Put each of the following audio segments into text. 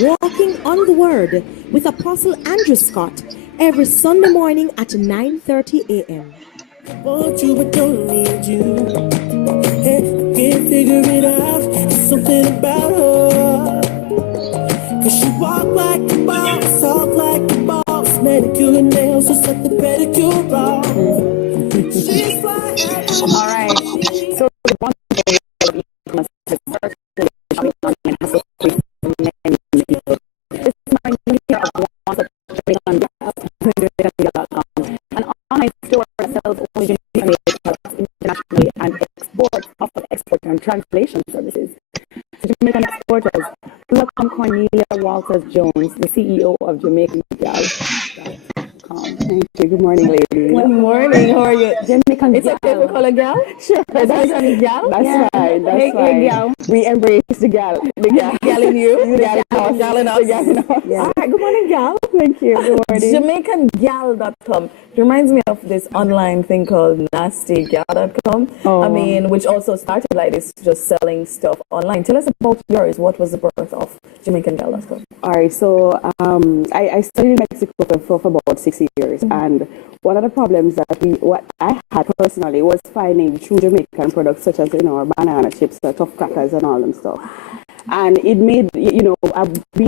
Walking on the Word with Apostle Andrew Scott every Sunday morning at 9:30 a.m. Want you but don't need you. Hey, can't figure it out. There's something about her. Cause she walk like a boss, talk like a boss. Manicure and nails, just like the pedicure off. She's fly. All right. So the one thing must have this is my new year of one of Jamaican.com, an online store that sells only Jamaican products internationally and export and translation services to Jamaican exporters. Welcome Cornelia Walters-Jones, the CEO of Jamaican.com. Thank you. Good morning, ladies. Good morning. How are you? Jamaican It's okay we call a gal? Sure. That's gal? That's fine. That's fine. Hey, gal. We embrace the gal. The gal. Gal in you. The gal in us. Yeah. All right. Good morning, gal. Thank you. Good morning. JamaicanGal.com. It reminds me of this online thing called NastyGal.com. I mean, which also started like this, just selling stuff online. Tell us about yours. What was the birth of JamaicanGal.com? All right. So I studied in Mexico for about 6 years, and one of the problems that what I had personally was finding true Jamaican products such as our banana chips, tough crackers, and all them stuff. And it made being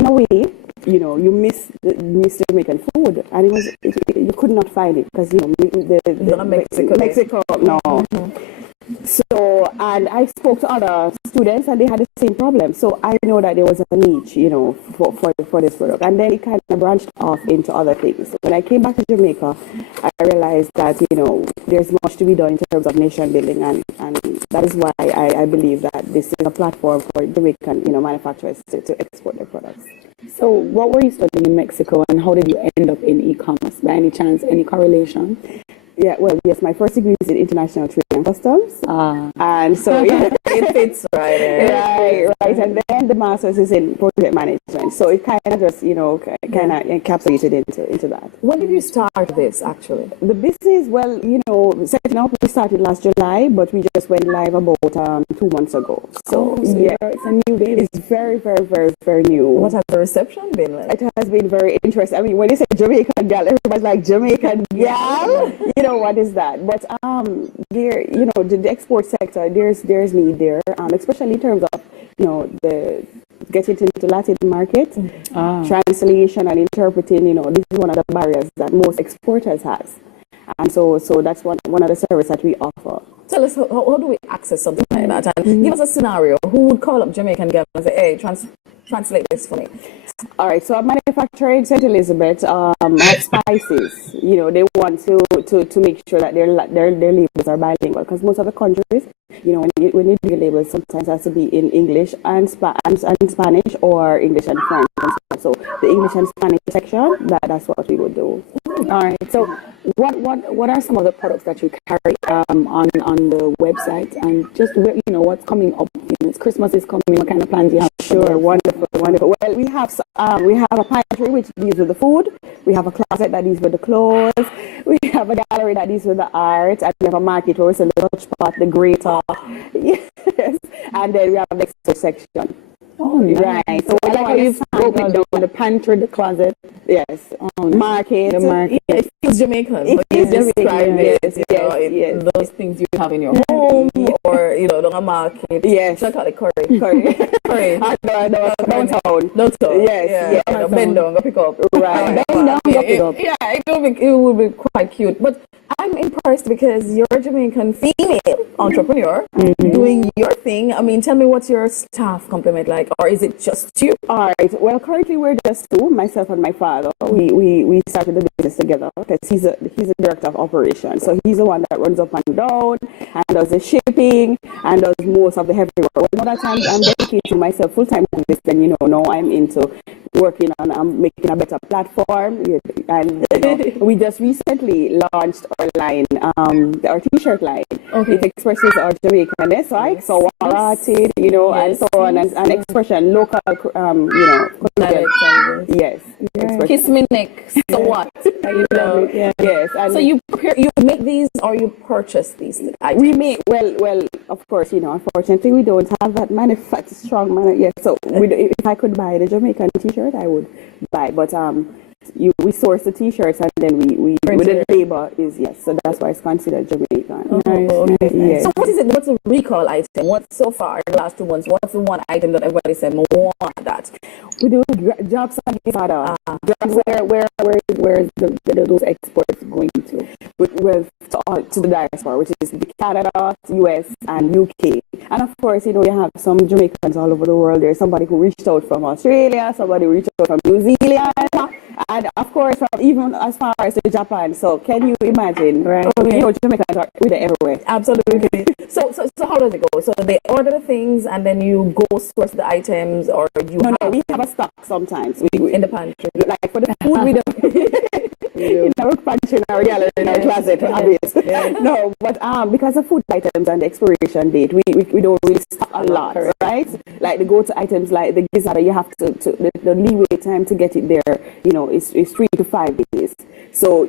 away. You miss Jamaican food, and you could not find it because Mexico. No. So, and I spoke to other students, and they had the same problem. So I know that there was a niche, for this product, and then it kind of branched off into other things. So when I came back to Jamaica, I realized that there's much to be done in terms of nation building, and that is why I believe that this is a platform for Jamaican manufacturers to export their products. So what were you studying in Mexico, and how did you end up in e-commerce? By any chance, any correlation? Yeah, well, yes, my first degree is in international trade and customs. And so it fits right. Right. And then the master's is in project management. So it kind of just, encapsulated into that. When did you start this, actually? The business, well, setting up, we started last July, but we just went live about 2 months ago. So, it's a new baby. It's very, very, very, very new. What has the reception been like? It has been very interesting. I mean, when you say Jamaican gal, everybody's like, Jamaican gal? What is that? But the export sector, there's need there, especially in terms of the getting into Latin market, translation and interpreting. This is one of the barriers that most exporters has, and so that's one of the services that we offer. Tell us, how do we access something like that? And give us a scenario. Who would call up Jamaican Gal and say, hey, translate this for me? All right, so a manufacturer in St. Elizabeth has spices. They want to make sure that their labels are bilingual, because most of the countries, when you do your labels, sometimes it has to be in English and Spanish, or English and French. So the English and Spanish section, that's what we would do. All right. So what are some of the products that you carry on the website, and just what's coming up? Christmas is coming. What kind of plans do you have? Sure, wonderful. Well, we have a pantry which deals with the food. We have a closet that deals with the clothes. We have a gallery that deals with the art, and we have a market where we sell the touch pot, the grater. Yes, and then we have the expo section. Oh, nice. Right. So I like how you broke it down: the pantry, the closet. Yes. Market. The market. Yeah, it feels Jamaican. It is Jamaican. Yes. Those things you have in your home, or the market. Yes. So I call it curry. Curry. Downtown. Yes. Bend down, go pick up. Right. Bend down, go pick up. Yeah, it will be quite cute. But I'm impressed because you're a Jamaican female entrepreneur doing your thing. I mean, tell me, what's your staff complement like, or is it just you? All right. Well, currently we're just two, myself and my father. We started the business together because he's a director of operations. So he's the one that runs up and down and does the shipping and does most of the heavy work. Well, now that I'm dedicating myself full time to this, then now I'm into working on making a better platform. And we just recently launched our line, our t-shirt line. Okay. It expresses our Jamaicanness, right? So warati, and so on, and expression, local, Yes. Yes. Kiss me neck. So what? Yes, So you make these or you purchase these items? We make, well, of course, unfortunately, we don't have that strong manufacturing. Yes, so if I could buy the Jamaican T-shirt, I would buy. But we source the T-shirts and then we the labor is so that's why it's considered Jamaican. Okay. Yes. So what's the recall item? What's so far in the last 2 months? What's the one item that everybody said want that? We do jobs and father. Where is those exports going to? Well, to the diaspora, which is Canada, US, and UK. And of course, you have some Jamaicans all over the world. There's somebody who reached out from Australia, somebody who reached out from New Zealand, and of course, from even as far as to Japan. So can you imagine? Right. Jamaicans are with everywhere. Absolutely. So how does it go? So they order the things and then you go source the items, or No, we have a stock sometimes. In the pantry. Like for the food, we don't. In our pantry, in our gallery, in our closet, obvious. No, but because of food items and the expiration date, we don't really stock a lot, right? Like the go-to items like the gizzard, you have to the leeway time to get it there, is 3 to 5 days. So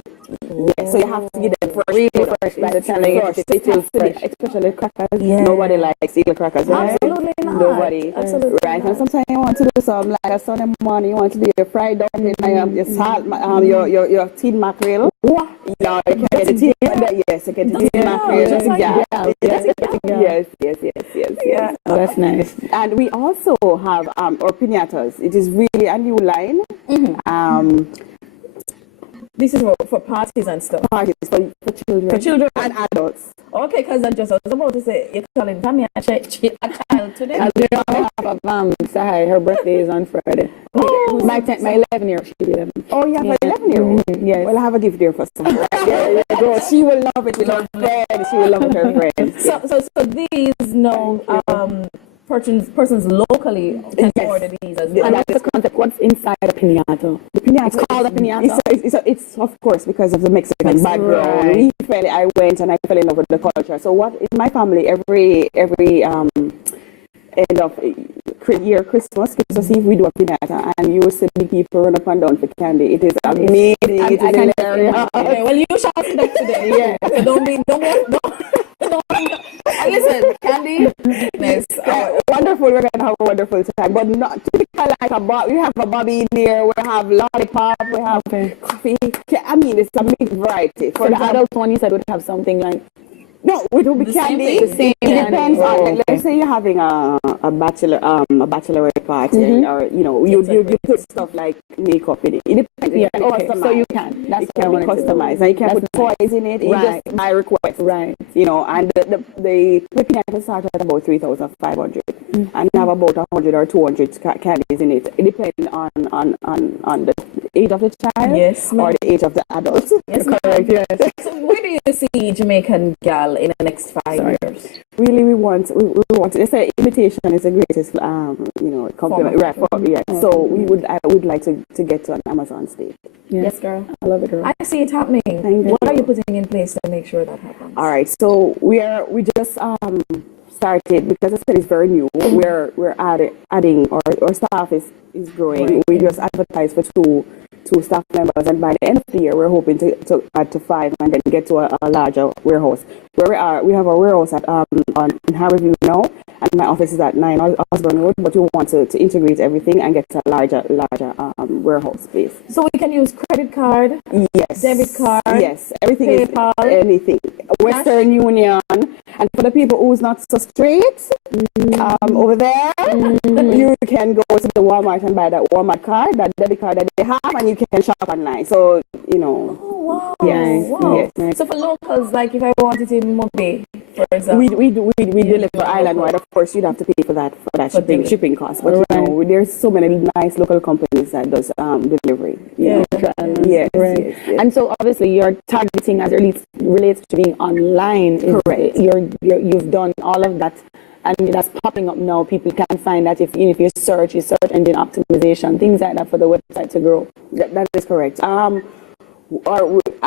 so you have to get them fresh. Really fresh by the time they get it will fresh. Especially crackers. Yeah. Nobody likes eating crackers, right? Absolutely not. Nobody. Absolutely right. Not. And sometimes you want to do some like a Sunday morning, you want to do your fried dumpling, your salt, your tin mackerel. What? You can get the tin. Yes, you get the tin mackerel. Yes. Yeah. Oh, that's nice. And we also have our piñatas. It is really a new line. This is for parties and stuff. Parties for children. For children and adults. Okay, because I was about to say, you're calling Tammy a child today. I have Sahai, her birthday is on Friday. Oh, my 11-year, she'll be 11. Oh, yeah, for 11-year-old. Yes. Well, I have a gift there for someone. There you go. She will love it with her friends. She will love it with her friends. So these persons locally can order these as well. And that's the concept. What's inside a piñata? The piñata. It's called a piñata. It's of course because of the Mexican background. Right. I went and I fell in love with the culture. So what in my family every end of year Christmas Eve we do a piñata and you will see the people run up and down for candy. It is amazing. It is hilarious. Okay, well you shall see that today. Yeah. So don't listen, candy. Nice. Wonderful. We're gonna have a wonderful time, but not typical like we have a bobby in there. We have lollipop. We have coffee. I mean, it's a big variety. For the adult one, you said would have something like. No, it will be candy. The same it depends on. Let's say you're having a bachelorette party, or you put stuff like makeup in it. It depends. Yeah. Okay. So you can. That's it can be customized, and you can put toys in it. Right. Just by request. Right. And the piñata starts at about 3,500, and you have about 100 or 200 candies in it. It depends on the age of the child, yes, or the age of the adult. Yes, correct. Yes. So where do you see Jamaican gal in the next 5 years? Really, we want. They say imitation is the greatest, compliment. Right. So I would like to get to an Amazon stage. Yes, girl. I love it, girl. I see it happening. What are you putting in place to make sure that happens? All right. So we just started because I said it's very new. We're adding our staff is growing. Right. We just advertised for two staff members, and by the end of the year, we're hoping to add to 5 and then get to a larger warehouse. Where we have a warehouse in Harryview now, and my office is at 9 Osborne Road. But we want to integrate everything and get to a larger warehouse space. So we can use credit card, yes, debit card, yes, everything PayPal, is anything. Western Union, and for the people who's not so straight, over there, you can go to the Walmart and buy that Walmart card, that debit card that they have, and you can shop online. So Oh wow! Yes, wow. yes. So for locals, like if I wanted in Mumbai, for example, we deliver island wide. Of course, you'd have to pay for that shipping cost. But there's so many nice local companies that does delivery. Yes. Yes. And so obviously your targeting as it relates to being online. Correct. You've done all of that. And that's popping up now. People can find that if you search engine optimization, things like that for the website to grow. That is correct.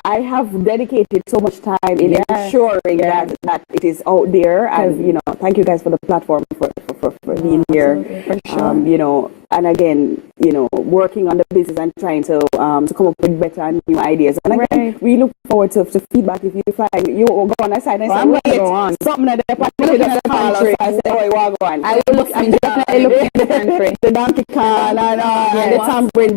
I have dedicated so much time in ensuring that it is out there, and you know, thank you guys for the platform for being here. For sure. You know, and again, you know, working on the business and trying to come up with better and new ideas. And again, we look forward to feedback. If you find you go on a side and say, I'm go on. something that they're looking at the country, I say, oh, you want to go on. I'm definitely looking at the country. The donkey can and the tambourine